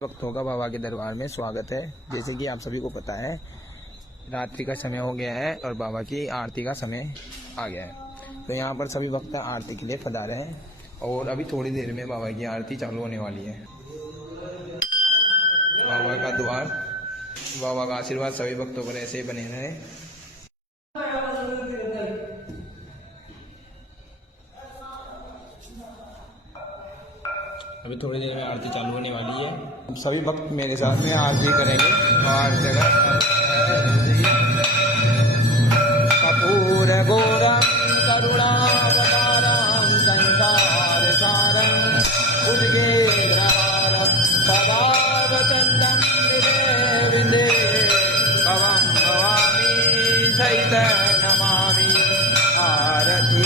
वक्त होगा बाबा के दरबार में स्वागत है। जैसे कि आप सभी को पता है रात्रि का समय हो गया है और बाबा की आरती का समय आ गया है। तो यहाँ पर सभी भक्त आरती के लिए पधारे हैं और अभी थोड़ी देर में बाबा की आरती चालू होने वाली है। बाबा का द्वार, बाबा का आशीर्वाद सभी भक्तों पर ऐसे ही बने रहे। अभी थोड़ी देर में आरती चालू होने वाली है। अब सभी भक्त मेरे साथ में आरती करेंगे। कपूर गौरम करुणावतारम संसार सारम उद्गेन्द्रहारम सदा वसंतम हृदये विंदे भवं भवामि सहित नमामि। आरती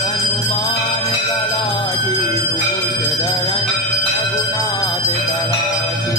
हनुमान गला की धूल धरन रघुनाथ कला की